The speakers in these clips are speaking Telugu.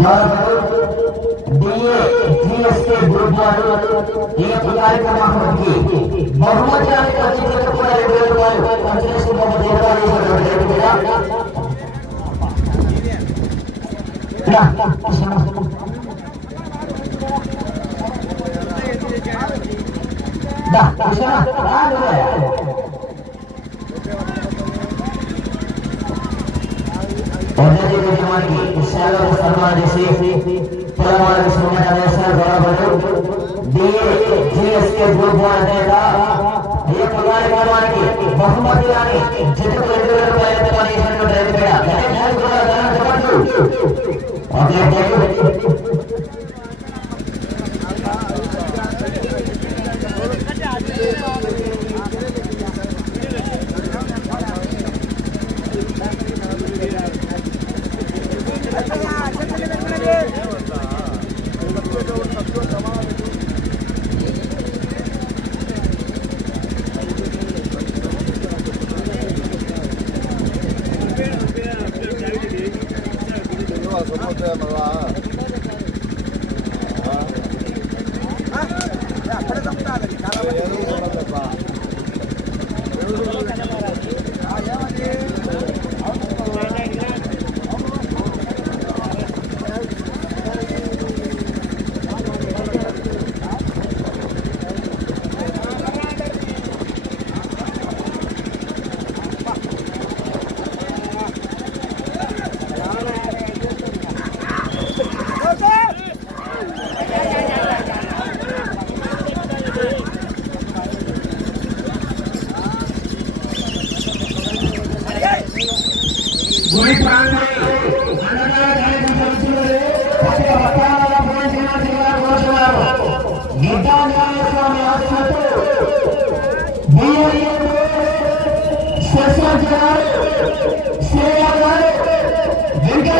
डीए जीएसटी गुरुद्वारे ये पुजारी का नाम रखिए बहुमत जाने का ज़िक्र तो पूरा रेगुलर पर अंतरिक्ष को बहुत देवता नहीं कर रहे हैं मेरा ना ना ना ना ना ना ಮಾನ್ಯತೆ ಮುಖ್ಯಮಂತ್ರಿ ವಿಶಾಲ ಸಮಾರಿಸಿ ಪರವಾದ ಸಮಾವೇಶ ಹೊರಬರು ಡಿಎಸ್ಕೆ ಗುರುಬೋಧದ ಕಾರ್ಯಕ್ರಮಕ್ಕೆ ಬಹುಮತಿಯಾಗಿ ಜಿಲ್ಲೆ ಪ್ರಯತ್ನ ಪ್ರದೇಶವನ್ನು ಪ್ರಯತ್ನ ಅದೇ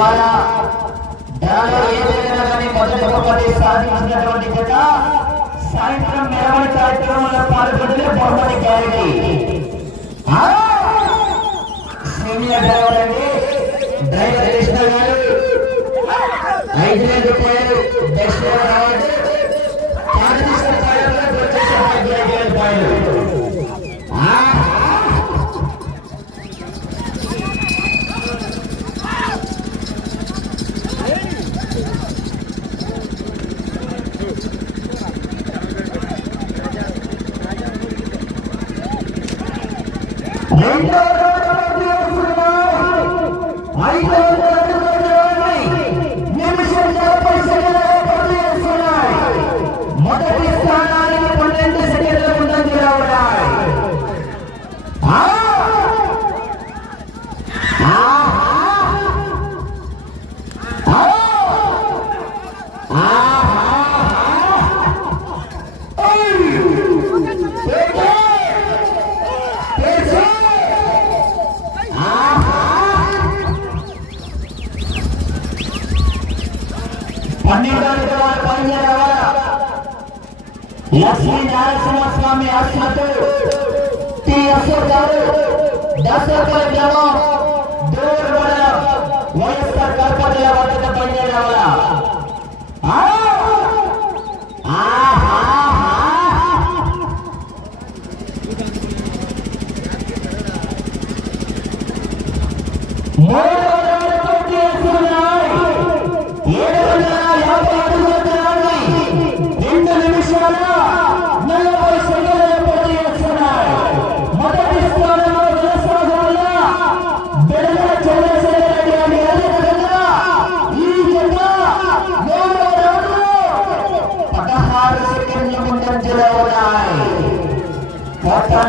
ఇవాళ దానిలో ఏదైనా కానీ మొదటి ఒకటి సాధించినటువంటి జత సాయంత్రం మెరవడి కార్యక్రమంలో బహుమతి గ్యారెంటీ. సీనియర్ డ్రైవర్ అండి డ్రైవర్ కృష్ణ గారు ఐదు వేల రూపాయలు బెస్ట్ డ్రైవర్ Vem, Eita! भंडीदार जवान पानिया जवान लक्ष्मी जाए समस्या में असमतो ती असर जाओ दस कर जाओ दूर बड़ा वयस्कर करपत लवाते तो पंजे जवाला More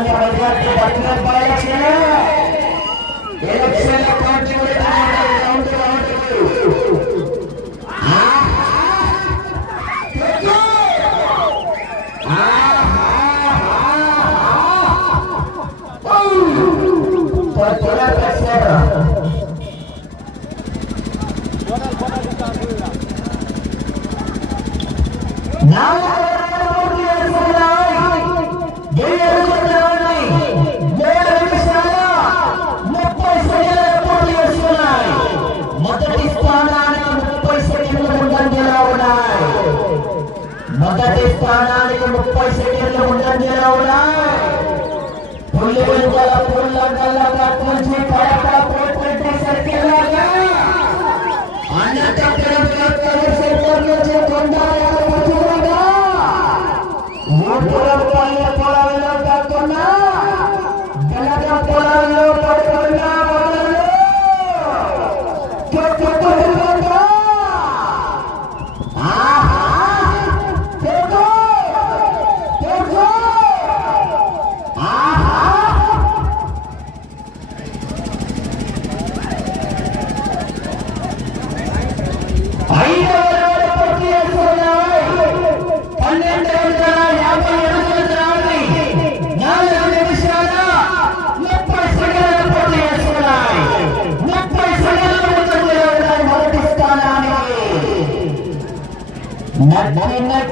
పట్టిన మొదటి స్థానానికి ముప్పై సెకండ్లు ముందంజలో ఉన్నాయి పుల్లి వెనుకల పుల్ల గల్ల నుంచి పడక పోతుంటే సరికెళ్ళాగా అన్నట్టు సెక్టర్ నుంచి కొండాలి మూడు పొలాల్లో కాకుండా పొలాల్లో 守ります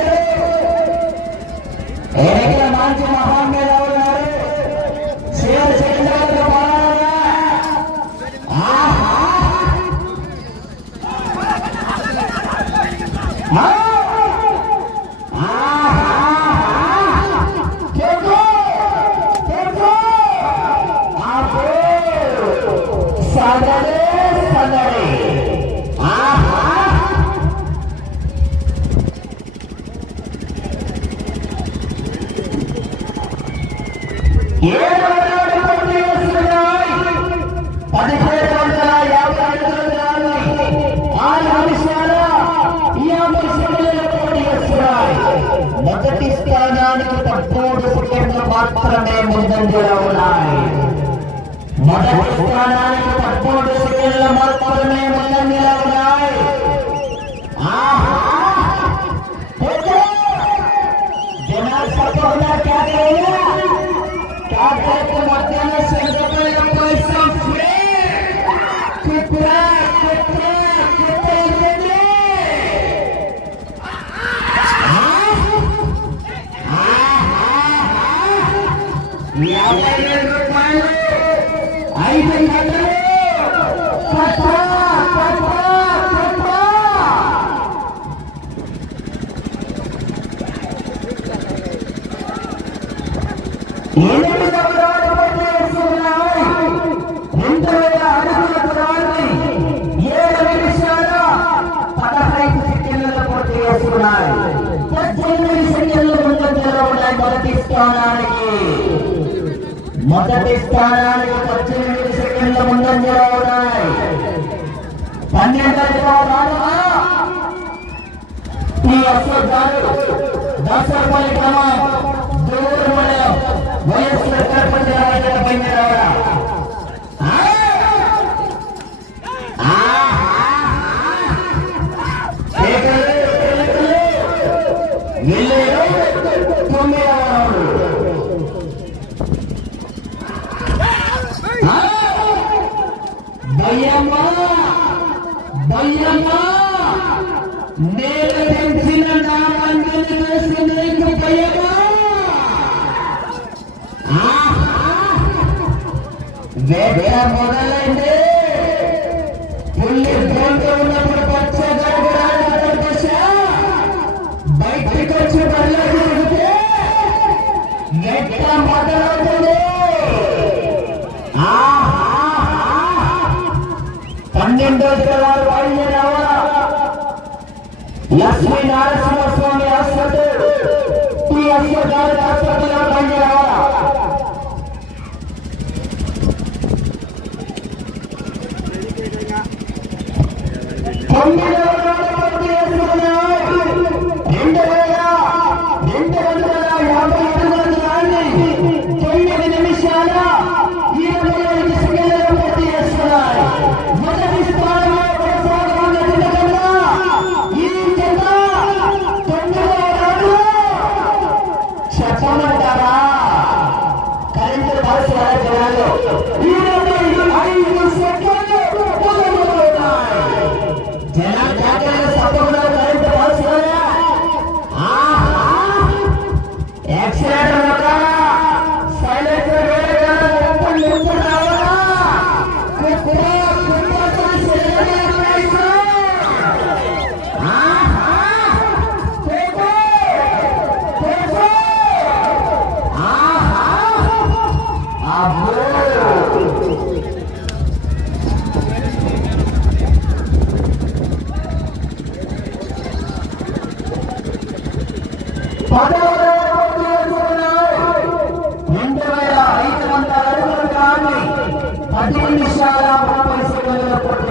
మార్చి con. మొదటి స్థానానికి పద్దెనిమిది సెకండ్ల ముందంజలో ఉన్నాయి పన్నెండవ రాజుగా టి అశ్వత్ గారు దాసరపల్లి క్రమం భయ్యమ్మ భయ్యమ్మ నేను పెంచిన నా మందిని వేసి నీకు వేట మొదలైంది. పుల్లి బోల్తో ఉన్నప్పుడు दर्ज करवाने वाली है नवारा लक्ष्मी नारायण सिंह अस्पताल ती अस्पताल अस्पताल बन नवारा हम भी Obrigado.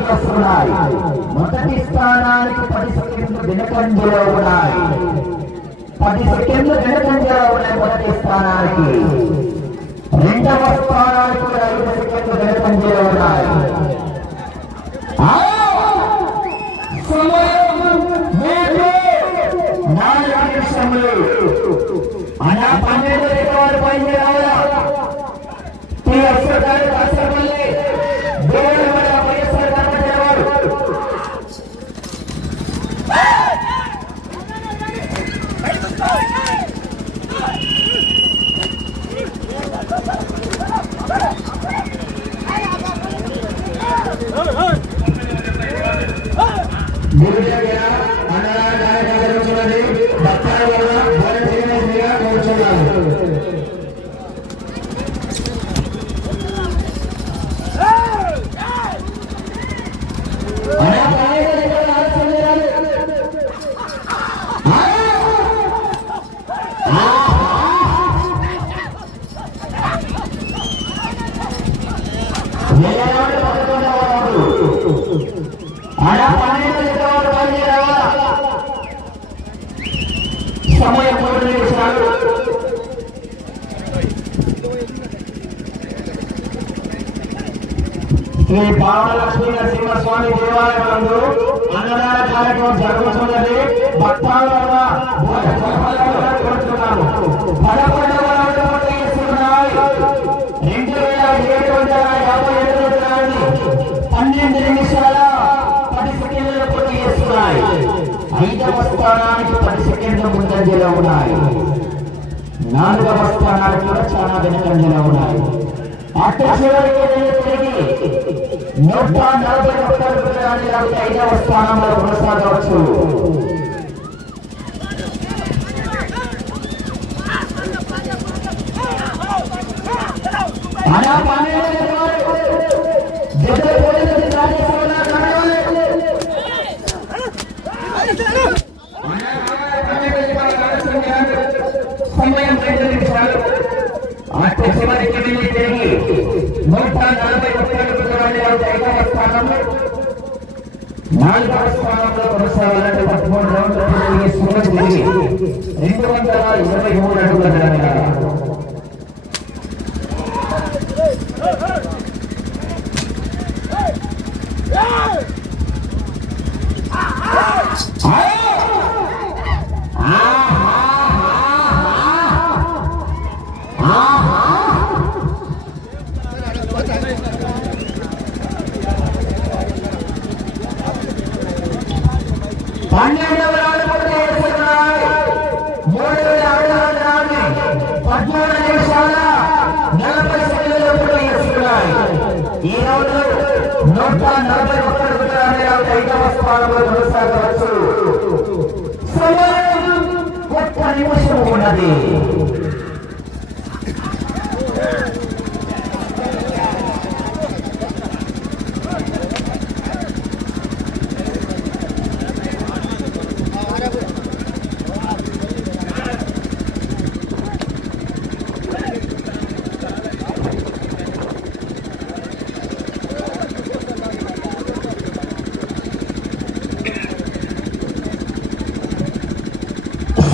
చేస్తున్నాయి మొదటి స్థానానికి పది సెకండ్లు వెనుకంజలో ఉన్నాయి పది సెకండ్లు వెనుకంజలో ఉన్నాయి మొదటి స్థానానికి రెండవ స్థానానికి కూడా ఐదు సెకండ్లు వెనుకంజలో ఉన్నాయి నరసింహస్వామి అన్నదాన కార్యక్రమం జరుగుతున్నది భక్తాల కోరుతున్నాము పదకొండవ రెండు వేల ఏడు వందల యాభై ఏడు పన్నెండు నిమిషాల పది సెకండ్లు పూర్తి చేస్తున్నాయి. ఐదవ స్థానానికి పది సెకండ్ల ముందంజలో ఉన్నాయి. నాలుగవ కూడా చాలా వెనుకంజలో ఉన్నాయి. నూట నలభై ఒక్క రూపాయలు ఐదవ స్థానంలో కొనసాగవచ్చు. முதன்மை போன்ற నూట నలభై ఒక్క అడుగుతారని ఐదవ స్థానంలో కొనసాగవచ్చు సమయం ఒక్క నిమిషం ఉన్నది.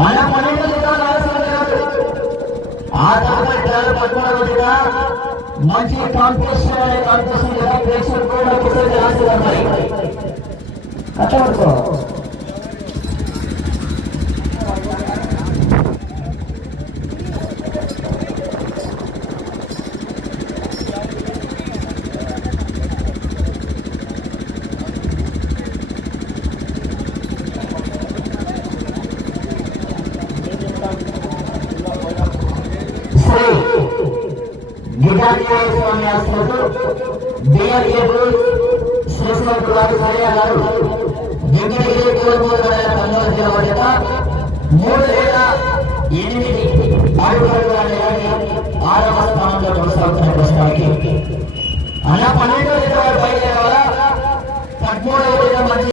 జిల్లాలు అవసరం లేదు ఆ తర్వాత ఇద్దరు పట్టుకోవడం మంచి కాంపిటీషన్ అనే కాంపిటీషన్ కదా ప్రేక్షకులు కూడా ఒకసారి ఆశీర్వాదాయి కట్టబడుకో శ్రీ గిటారియ స్వామి ఆశ్రమంలో డిఆర్ఏ శ్రీశ్వర గారు సరే గారు వెంకటగిరి వేల పంతొమ్మిది మూడు వేల ఎనిమిది ఆరవ స్థానంలో కొనసాగుతున్న ప్రస్తుతానికి అలా పదమూడవ